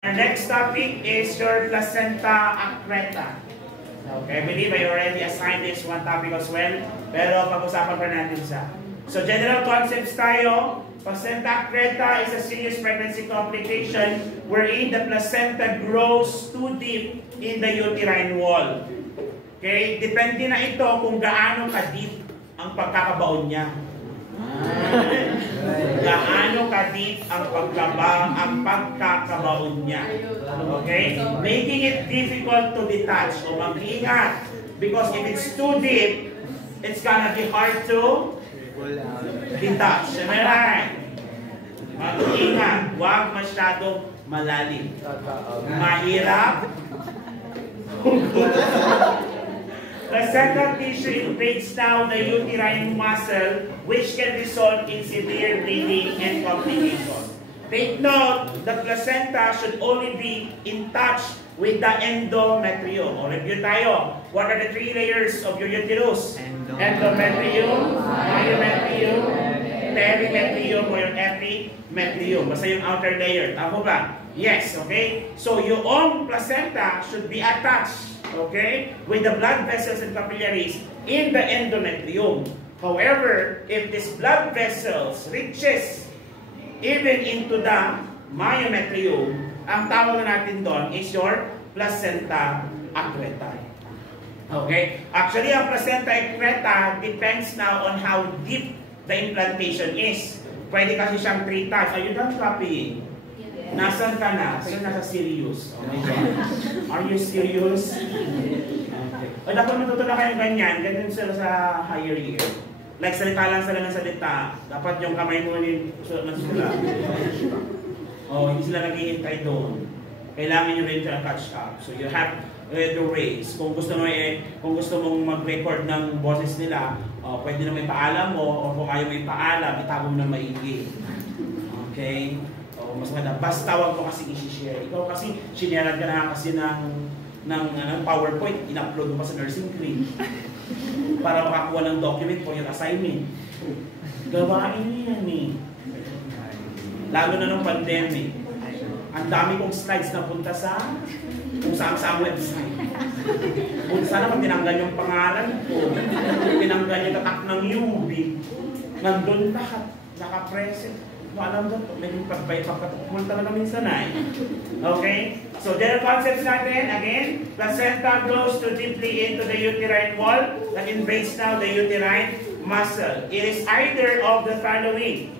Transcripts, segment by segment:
Our next topic is your placenta accreta. Okay, I believe I already assigned this one topic as well, pero pag-usapan pa natin siya. So general concepts tayo. Placenta accreta is a serious pregnancy complication wherein the placenta grows too deep in the uterine wall. Okay, depende na ito kung gaano ka-deep ang pagkakabaon niya. Gaano ka-deep ang pagkakabaon niya. Okay? Making it difficult to detach. O mag-ingat. Because if it's too deep, it's gonna be hard to detach. Am I right? Mag-ingat. Huwag masyadong malalim. Mahirap. Placental tissue invades now the uterine muscle, which can result in severe bleeding and complications. Take note, the placenta should only be in touch with the endometrium. O review tayo. What are the three layers of your uterus? Endometrium, myometrium, perimetrium, o yung epimetrium. Basta yung outer layer. Tama ba? Yes, okay? So your own placenta should be attached, okay, with the blood vessels and capillaries in the endometrium. However, if this blood vessels reaches even into the myometrium, ang tawag natin doon is your placenta accreta. Okay? Actually, ang placenta accreta depends now on how deep the implantation is. Pwede kasi siyang 3 times. Are you done copying? Nasaan ka na? Saan nasa serious? Oh my God. Are you serious? Okay. O dapat matuto na kayong ganyan. Ganyan sila sa higher year. Like salita lang sila ng salita. Dapat yung kamay mo rin sulat ng sulat. Oh, hindi sila naghihintay doon. Kailangan nyo rin siya catch up. So you have to raise. Kung gusto mong mag-record ng boses nila, pwede na may paalam mo, o kung ayaw may paalam, itago mo na maigi. Okay? Mas maganda. Basta wag mo kasi i-share. Ikaw kasi, sineran ka na kasi ng PowerPoint, in-upload mo pa sa nursing cream para makakuha ng document for your assignment. Gawain niya yan eh. Lalo na ng pandemic. Ang dami kong slides na punta sa kung saan website. Kung sana pag tinanggal yung pangalan ko, tinanggal yung tatak ng UB, nandun lahat, naka-present. Alam mo, may pagkatukmul talaga minsan ay. Okay? So, general concepts natin, again, placenta goes too deeply into the uterine wall that invades now the uterine muscle. It is either of the following.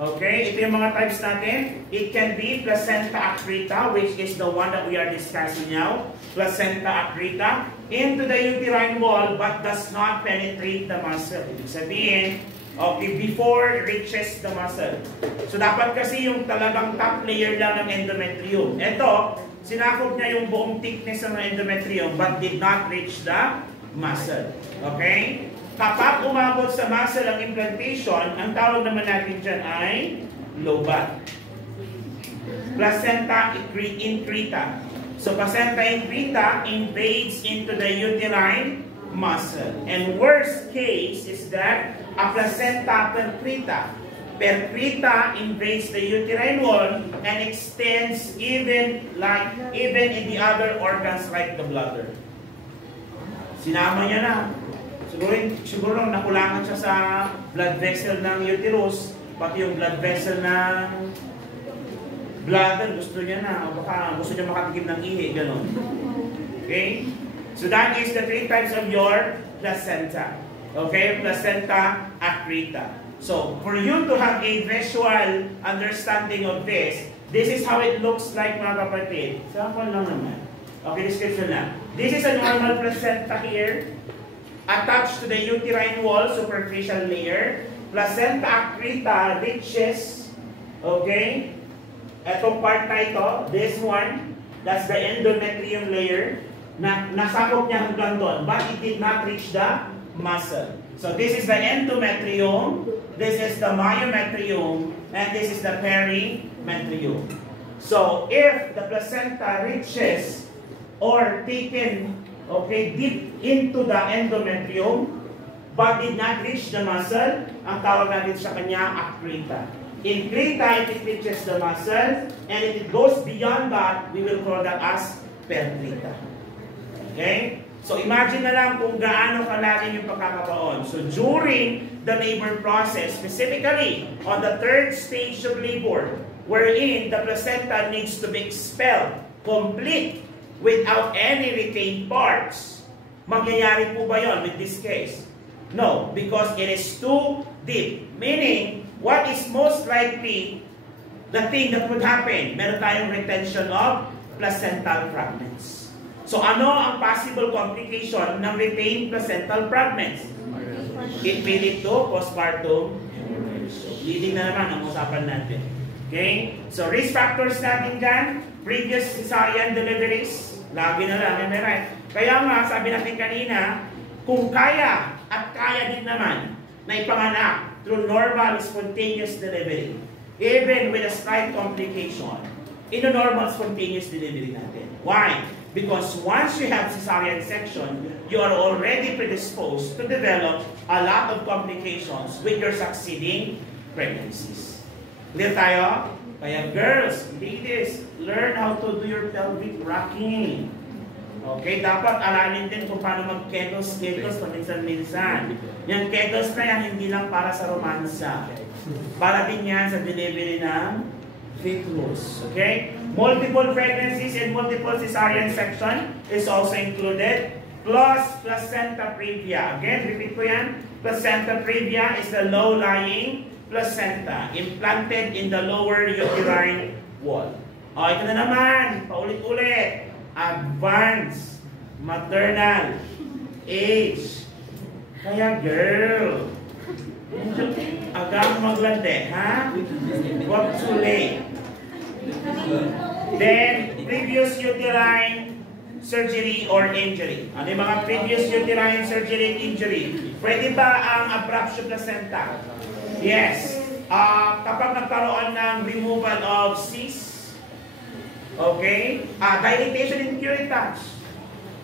Okay? Ito yung mga types natin. It can be placenta accreta, which is the one that we are discussing now. Placenta accreta into the uterine wall but does not penetrate the muscle. Ibig sabihin, okay, before it reaches the muscle. So, dapat kasi yung talagang top layer lang ng endometrium. Ito, sinakop niya yung buong thickness ng endometrium but did not reach the muscle. Okay? Kapag umabot sa muscle ang implantation, ang tawag naman natin dyan ay lobat. Placenta accreta. So, placenta accreta invades into the uterine muscle. And worst case is that a placenta percreta invades the uterine wall and extends even in the other organs like the bladder. Sinama niya na. Siguro nakulangan siya sa blood vessel ng uterus, pati yung blood vessel ng bladder gusto niya na, o baka gusto niya makatikim ng ihi, gano'n. Okay? So that is the 3 types of your placenta. Okay? Placenta accreta. So, for you to have a visual understanding of this is how it looks like, mga kapatid. Sample lang naman. Okay, description na. This is a normal placenta here, attached to the uterine wall, superficial layer. Placenta accreta reaches, okay? Etong part na ito, this one, that's the endometrium layer. Nasakop niya hanggang doon, but it did not reach the muscle. So this is the endometrium, this is the myometrium, and this is the perimetrium. So if the placenta reaches or taken, okay, deep into the endometrium, but did not reach the muscle, ang tawag natin sa kanya accreta. In Creta, it reaches the muscle, and if it goes beyond that, we will call that as percrita. Okay? So imagine na lang kung gaano kalalim yung pagkakabaon. So during the labor process, specifically on the third stage of labor, wherein the placenta needs to be expelled, complete, without any retained parts, mangyayari po ba yun with this case? No, because it is too deep. Meaning, what is most likely the thing that would happen? Meron tayong retention of placental fragments. So ano ang possible complication ng retained placental fragments? It may lead to postpartum bleeding na naman ang usapan natin. Okay? So risk factors natin dyan, previous cesarean deliveries, lagi na lang, right? Kaya nga, sabi natin kanina, kung kaya at kaya din naman na ipanganak through normal spontaneous delivery, even with a slight complication, in a normal spontaneous delivery natin. Why? Because once you have cesarean section, you are already predisposed to develop a lot of complications with your succeeding pregnancies. Clear tayo? Kaya girls, ladies, learn how to do your pelvic rocking. Okay, dapat aralin din kung paano mag-ketos paminsan-minsan. Yung ketos na yan, hindi lang para sa romansa. Para din yan sa delivery ng fetus. Okay? Multiple pregnancies and multiple cesarean section is also included. Plus placenta previa. Again, repeat ko yan. Placenta previa is the low-lying placenta implanted in the lower uterine wall. O, ito na naman. Paulit-ulit. Advanced maternal age. Kaya girl, agang maglande, ha? Wag too late. Then, previous uterine surgery or injury. Ano yung mga previous uterine surgery and injury? Pwede ba ang abruption placenta? Yes. Kapag nagkaroon ng removal of cyst, okay? Dilatation in curettage.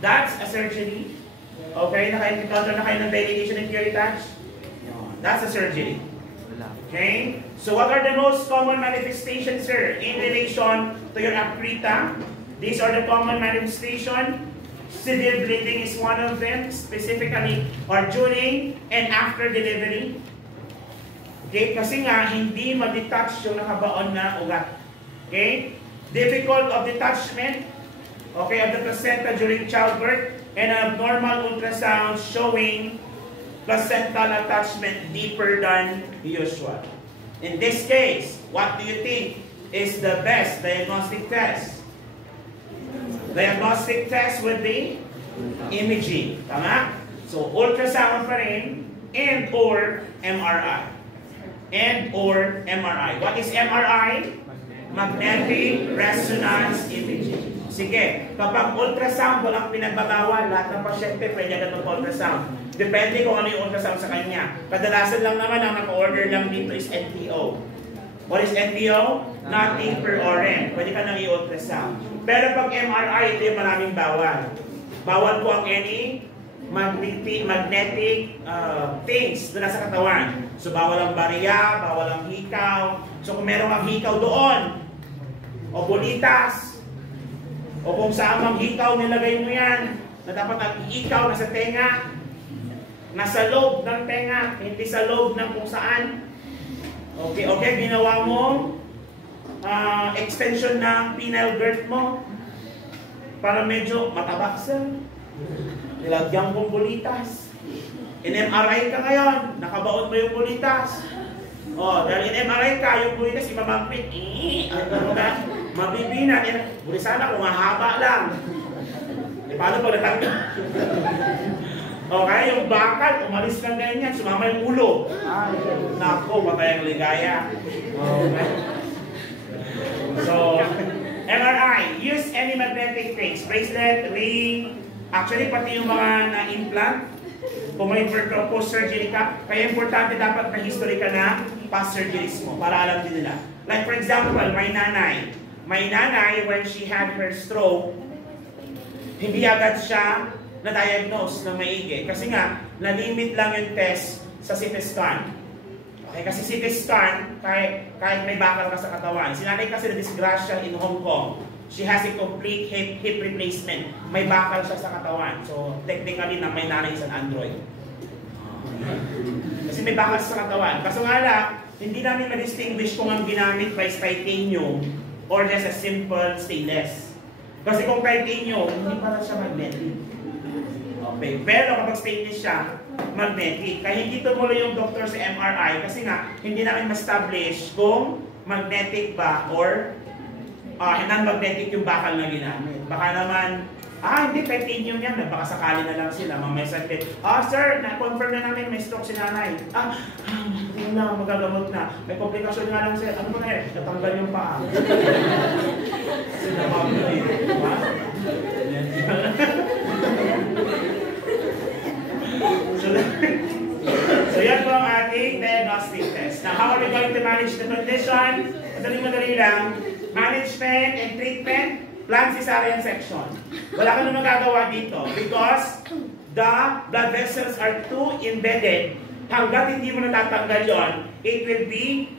That's a surgery. Okay? Naka-encounter na kayo ng dilatation in curettage? That's a surgery. Okay? So what are the most common manifestations, sir, in relation to your acrita? These are the common manifestations. Severe bleeding is one of them, specifically or during and after delivery. Okay? Kasi nga, hindi ma-detach yung nakabaon na ugat. Okay? Difficult of detachment, okay, of the placenta during childbirth, and an abnormal ultrasound showing placental attachment deeper than usual. In this case, what do you think is the best diagnostic test? Diagnostic test would be imaging. Tama? So, ultrasound pa rin and or MRI. And or MRI. What is MRI? Magnetic resonance imaging. Sige, kapag ultrasound, walang pinagbabawal. Lahat ng pasyente pwede agad mag-ultrasound. Depende kung ano yung ultrasound sa kanya. Kadalasan lang naman ang naka-order lang dito is NPO. What is NPO? Nothing per RM. Pwede ka nang i-ultrasound. Pero pag MRI, ito yung maraming bawal. Bawal po ang any magnetic things na nasa katawan. So bawal ang bariya, bawal ang hikaw. So kung meron kang hikaw doon, o bolitas, o kung saan mang hikaw nilagay mo yan, na dapat ang hikaw nasa tenga, nasa loob ng tenga, hindi sa loob ng kung saan. Okay, ginawa mo extension ng penile girth mo para medyo matabaksan. Nilagyan kong bulitas. In-MRI ka ngayon, nakabaon mo yung bulitas. O, dahil in-MRI ka, yung bulitas imamagpit. Mabibina. Bulit sana kung mahaba lang. Paano pag natanggal? Okay, yung bakal, umalis lang ganyan, sumama yung ulo. Nako, patay ang ligaya. Okay. So, MRI, use any magnetic things. Bracelet, ring, actually pati yung mga na-implant, kung may post-surgery ka, kaya importante dapat na history ka na past surgeries mo para alam din nila. Like for example, my nanay, when she had her stroke, hindi agad siya na-diagnose ng maigi. Kasi nga, na-limit lang yung test sa CT scan. Okay, kasi CT scan, kahit may bakal ka sa katawan. Si nanay kasi na-disgrasya in Hong Kong. She has a complete hip replacement. May bakal siya sa katawan. So, technically, na may nanay isang android. Kasi may bakal sa katawan. Kaso nga lang, hindi namin ma-distinguish kung ang ginamit ba is titanium or just a simple stainless. Kasi kung titanium, hindi pala siya magnetic. Okay. Pero kapag stainless siya, magnetic. Kaya hindi tumuloy yung doctor sa MRI kasi nga, hindi namin ma-establish kung magnetic ba or non-magnetic yung bakal na ginamit. Baka naman, hindi, titanium yan. Baka sakali na lang sila. Mamaya sabi, sir, na-confirm na namin may stroke si nanay. Hindi na, magagamot na. May komplikasyon nga lang sir. Ano ba na yun? Natanggal yung paa. Sinamamili. Diba? So yan po ang ating diagnostic test. Now, how are we going to manage the condition? Madali lang. Management and treatment, planned cesarean section. Wala ka na magagawa dito because the blood vessels are too embedded. Hanggat hindi mo natatanggal yon, it will be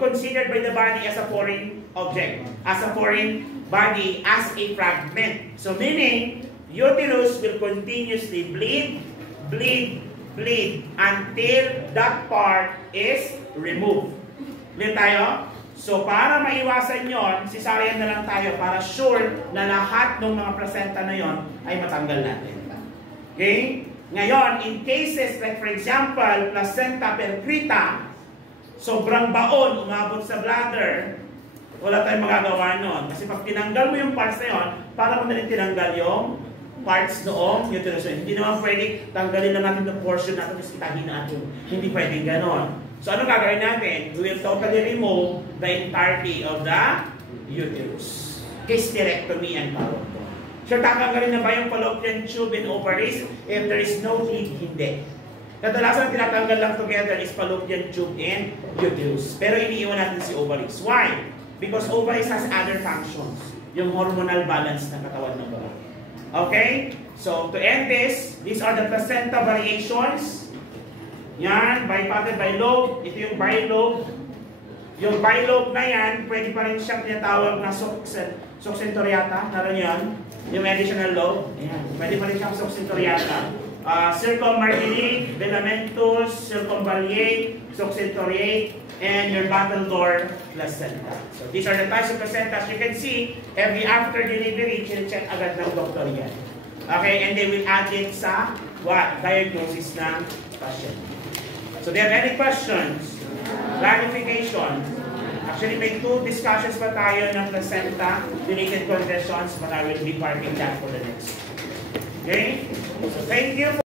considered by the body as a foreign object, as a foreign body, as a fragment. So meaning, uterus will continuously bleed until that part is removed. Ulit tayo? So, para maiwasan yon, cesarean na lang tayo para sure na lahat ng mga placenta na yon ay matanggal natin. Okay? Ngayon, in cases like for example, placenta percrita, sobrang baon, umabot sa bladder, wala tayong magagawa nun. Kasi pag tinanggal mo yung parts na yon, para mo na rin tinanggal yung parts noong uterus. Hindi naman pwede tanggalin na natin yung portion natin tapos itahin natin. Hindi pwedeng ganon. So ano gagawin natin? We will totally remove the entirety of the uterus. Hysterectomy and fallopian. So tatanggalin na ba yung fallopian tube and ovaries? If there is no need, hindi. Kadalasan tinatanggal lang together is fallopian tube and uterus. Pero iniiwan natin si ovaries. Why? Because ovaries has other functions. Yung hormonal balance ng katawan ng babae. Okay? So to end this, these are the placenta variations. Yan, bipotted bilobe. Ito yung bilobe. Yung bilobe na yan, pwede pa rin siyang tinatawag na succintoriata. Naroon yan. Yung additional lobe. Ayan, pwede pa rin siyang succintoriata. Circummarginate, villamentus, circumvallate, succintoriate, and your battledore placenta. So these are the types of placenta. As you can see, every after delivery, check agad ng doktor yan. Okay, and they will add it sa what? Diagnosis ng patient. So do you have any questions? Clarification? Actually, may 2 discussions pa tayo ng placenta-related conditions, but I will be parking that for the next. Okay? So thank you.